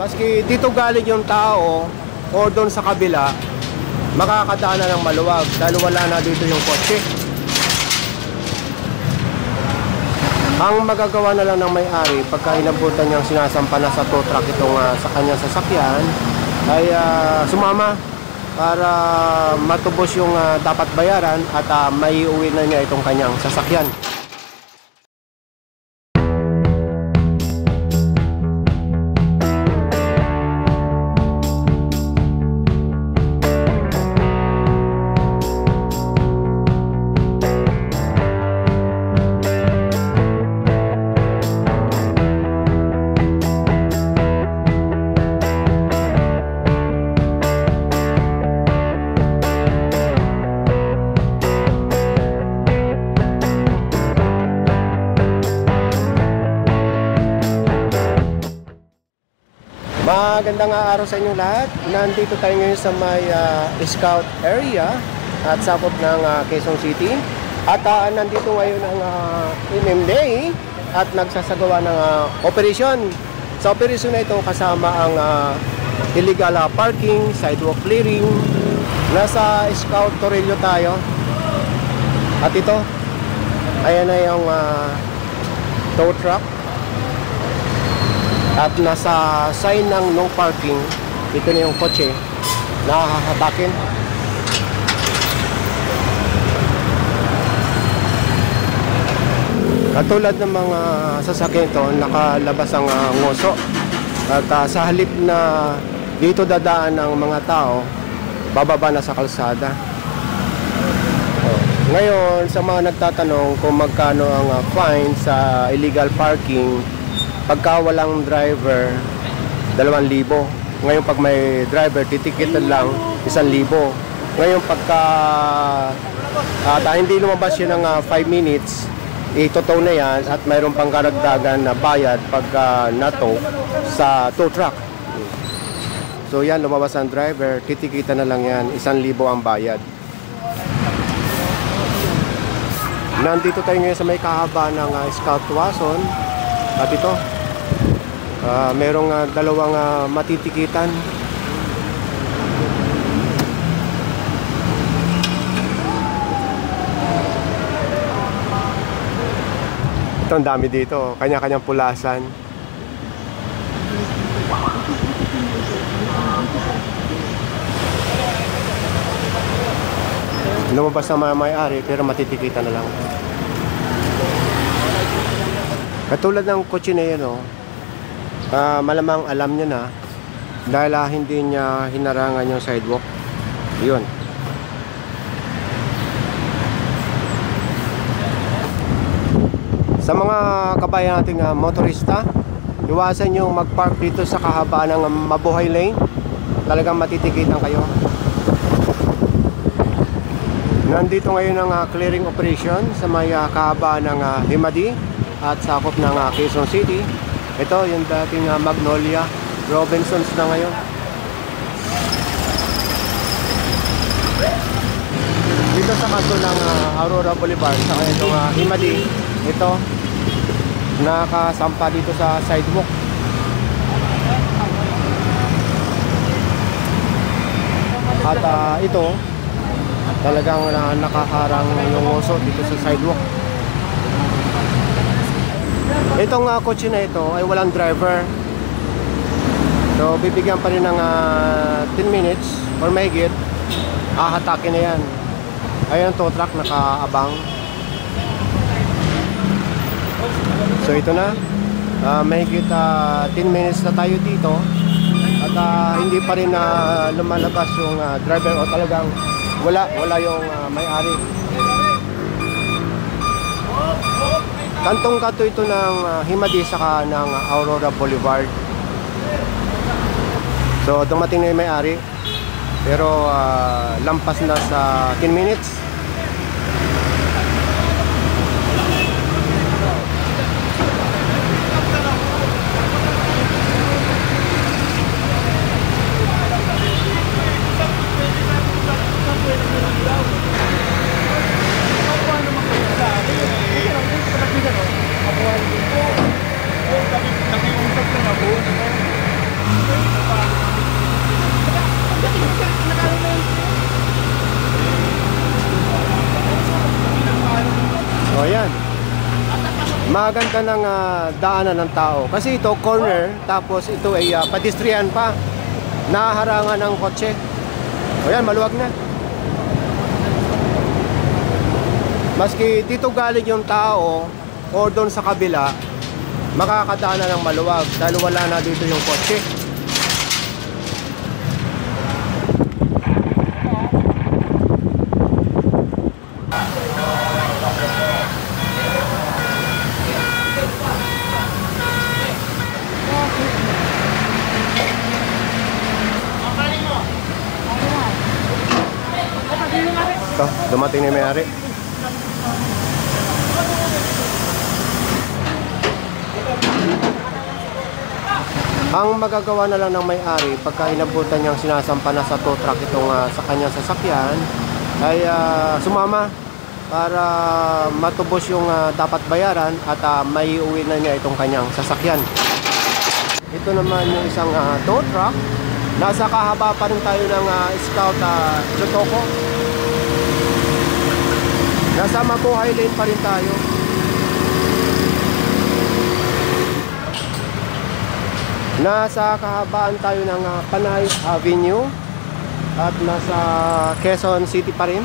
maski dito galing yung tao o doon sa kabila, makakadaan na ng maluwag dahil wala na dito yung kotse. Ang magagawa na lang ng may-ari pagka inabutan niyang sinasampa na sa tow truck itong sa kanyang sasakyan ay sumama para matubos yung dapat bayaran at maiuwi na niya itong kanyang sasakyan. Magandang araw sa inyo lahat. Nandito tayo ngayon sa may Scout area at sakop ng Quezon City. At nandito ngayon ang MMDA at nagsasagawa ng operasyon. Sa operasyon na ito kasama ang illegal parking, sidewalk clearing. Nasa Scout Torello tayo. At ito, ayan na yung tow truck. At nasa sign ng no parking, ito na yung kotse na hahatakin. Katulad ng mga sasakyan ito, nakalabas ang ngoso. At sa halip na dito dadaan ng mga tao, bababa na sa kalsada. Ngayon, sa mga nagtatanong kung magkano ang fine sa illegal parking, pagka walang driver, 2,000. Ngayon pag may driver, titikitan lang 1,000. Ngayon pagka hindi lumabas yun ng 5 minutes, itotow na yan at mayroon pang karagdagan na bayad pagka nato sa tow truck. So yan, lumabas ang driver, titikitan na lang yan, 1,000 ang bayad. Nandito tayo ngayon sa may kahaba ng Scout Tuason. At ito, merong dalawang matitikitan. Ito, ang dami dito, kanya-kanyang pulasan. Lumabas na may-ari pero matitikitan na lang. Katulad ng kotse na yan, malamang alam niya na dahil hindi niya hinarangan yung sidewalk. Yun. Sa mga kabayan nating motorista, iwasan yung mag-park dito sa kahabaan ng mabuhay lane. Talagang matitikitan kayo. Nandito ngayon ang clearing operation sa may kahabaan ng Himadi at sakop ng Quezon City. Ito yung dating Magnolia, Robinsons na ngayon. Dito sa kanto ng Aurora Boulevard sa itong Himadi, ito nakasampa dito sa sidewalk. At ito talagang nakaharang yung oso dito sa sidewalk. Itong kotse na ito ay walang driver. So bibigyan pa rin ng 10 minutes or mahigit, hahatakin na yan. Ayun, tow truck nakaabang. So ito na, mahigit 10 minutes na tayo dito. At hindi pa rin lumalabas yung driver o talagang wala yung may-ari. Kantong-kanto ito ng Himadi saka ng Aurora Boulevard. So dumating na yung may-ari pero lampas na sa 10 minutes. O yan. Maganda ng daanan ng tao. Kasi ito corner, tapos ito ay pedestrian pa. Naharangan ng kotse. O yan, maluwag na. Maski dito galing yung tao o doon sa kabila, makakadaan na ng maluwag dahil wala na dito yung kotse. Ito, dumating na may-ari. Ang magagawa na lang ng may-ari pagka inabutan niyang sinasampa na sa tow truck itong sa kanyang sasakyan ay sumama para matubos yung dapat bayaran at may uwi na niya itong kanyang sasakyan. Ito naman yung isang tow truck. Nasa kahaba pa rin tayo ng Scout Chotoko. Nasa Mabuhay Lane pa rin tayo. Nasa kahabaan tayo ng Panay Avenue at nasa Quezon City pa rin.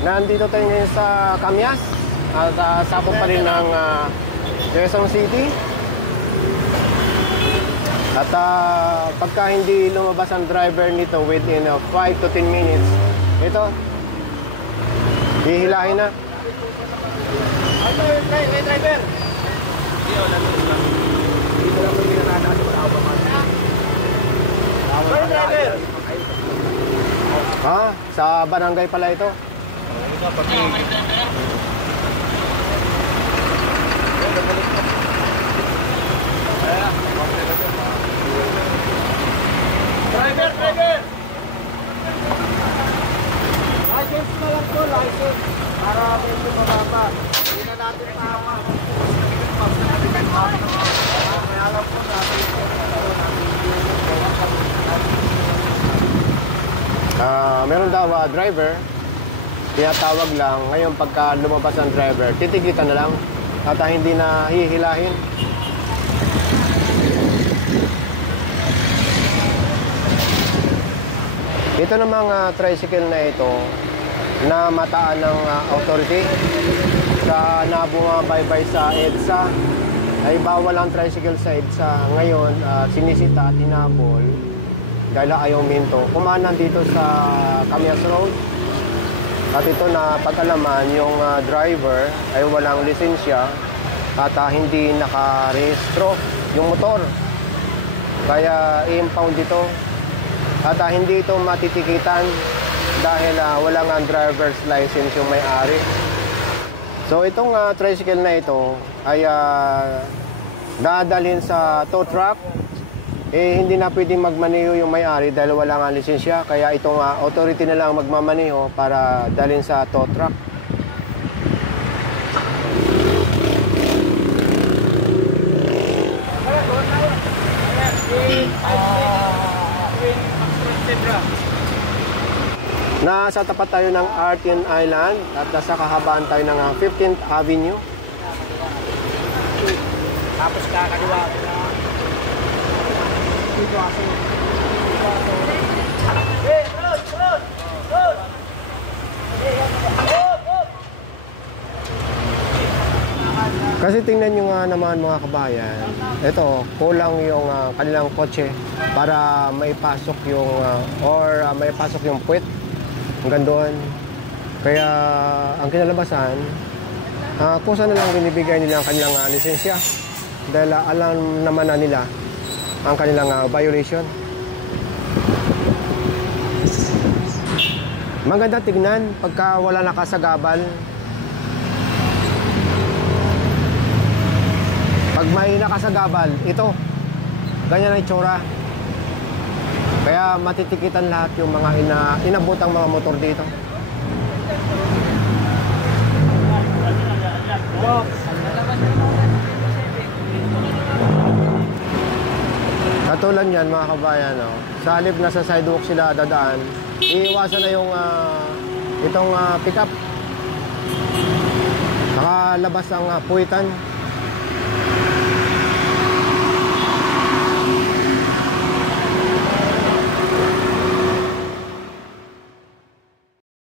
Nandito tayo ngayon sa Camias at sakop pa rin ng Quezon City. At pagka hindi lumabas ang driver nito within 5 to 10 minutes, ito, hihilahin na. May driver! Dito lang po yung nakakasya ko na driver! Ha? Sa barangay pala ito? Driver! License na lang po, license. Para medyo mababa. Hindi na natin tama. May alam po natin. Meron daw driver. Tinatawag lang. Ngayon pagka lumabas ang driver, titigitan na lang. At hindi na hihilahin. Ito namang tricycle na ito na mataan ng authority sa nabumabaybay sa EDSA ay bawal ang tricycle sa EDSA. Ngayon, sinisita at hinabol dahil ayaw minto. Kumanan dito sa Camias Road at ito na pag-alaman yung driver ay walang lisensya at hindi nakarehistro yung motor. Kaya i-impound dito. At hindi ito matitikitan dahil wala nga driver's license yung may-ari. So itong tricycle na ito ay dadalhin sa tow truck. Hindi na pwedeng magmaneho yung may-ari dahil wala nga lisensya. Kaya itong authority na lang magmamaneho para dalhin sa tow truck. Nasa tapat tayo ng Artin Island at nasa kahabaan tayo ng 15th Avenue. Tapos kakaliwa dito kasi. Kasi tingnan nyo nga naman mga kabayan, ito, kulang yung kanilang kotse para maipasok yung, maipasok yung puwet hanggang doon. Kaya ang kinalabasan, kusa na lang binibigay nila ang kanilang lisensya dahil alam naman na nila ang kanilang violation. Maganda tignan pagka wala nakasagabal. Pag may nakasagabal, ito, ganyan ang itsura. Kaya matitikitan lahat yung mga inabotang mga motor dito. Katulad yan mga kabayan, no? Sa halip na sa sidewalk sila dadaan, iiwasan na yung itong pick-up. Nakalabas ang puwitan.